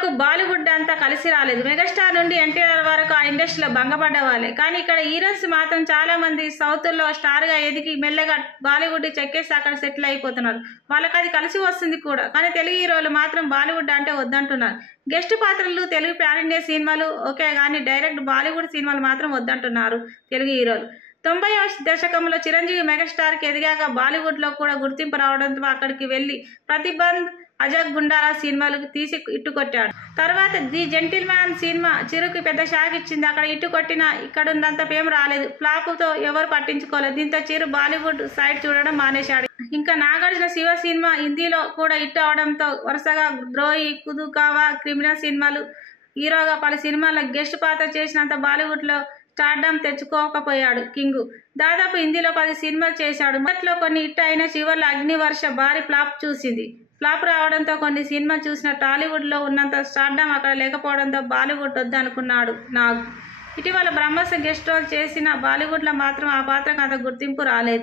వరకు బాలీవుడ్ అంతా కలిసి రాలేదు. మెగాస్టార్ నుండి ఎన్టీఆర్ వరకు ఆ ఇండస్ట్రీలో భంగపడ్డ వాళ్ళే. కానీ ఇక్కడ హీరోస్ మాత్రం చాలా మంది సౌత్లో స్టార్గా ఎదిగి మెల్లగా బాలీవుడ్ చెక్కేసి అక్కడ సెటిల్ అయిపోతున్నారు. వాళ్ళకి అది కలిసి వస్తుంది కూడా. కానీ తెలుగు హీరోలు మాత్రం బాలీవుడ్ అంటే వద్దంటున్నారు. గెస్ట్ పాత్రలు తెలుగు పాన్ ఇండియా సినిమాలు ఓకే, కానీ డైరెక్ట్ బాలీవుడ్ సినిమాలు మాత్రం వద్దంటున్నారు తెలుగు హీరోలు. 90వ దశకంలో చిరంజీవి మెగాస్టార్కి ఎదిగాక బాలీవుడ్లో కూడా గుర్తింపు రావడంతో అక్కడికి వెళ్ళి ప్రతిబంధ్, అజక్ గుండారా సినిమాలకు తీసి ఇట్టుకొట్టాడు. తర్వాత ది జెంటిల్మ్యాన్ సినిమా చిరుకి పెద్ద షాక్ ఇచ్చింది. అక్కడ ఇట్టు కొట్టినా ఇక్కడున్నంత ఫేమ్ రాలేదు. ఫ్లాప్తో ఎవరు పట్టించుకోలేదు. దీంతో చిరు బాలీవుడ్ సైడ్ చూడడం మానేశాడు. ఇంకా నాగార్జున శివ సినిమా హిందీలో కూడా హిట్ అవడంతో వరుసగా ద్రోహి, కుదుకావా, క్రిమినల్ సినిమాలు హీరోగా పలు సినిమాల్లో గెస్ట్ పాత్ర చేసినంత బాలీవుడ్లో స్టార్డమ్ తెచ్చుకోకపోయాడు కింగు. దాదాపు హిందీలో 10 సినిమాలు చేశాడు. మొదట్లో కొన్ని హిట్ అయిన చివర్లో అగ్నివర్ష భారీ ఫ్లాప్ చూసింది. ఫ్లాప్ రావడంతో కొన్ని సినిమాలు చూసిన టాలీవుడ్లో ఉన్నంత స్టార్డమ్ అక్కడ లేకపోవడంతో బాలీవుడ్ వద్దనుకున్నాడు నాగ్. ఇటీవల బ్రహ్మాస్త్ర గెస్ట్ రోల్ చేసిన బాలీవుడ్లో మాత్రం ఆ పాత్రకు అంత గుర్తింపు రాలేదు.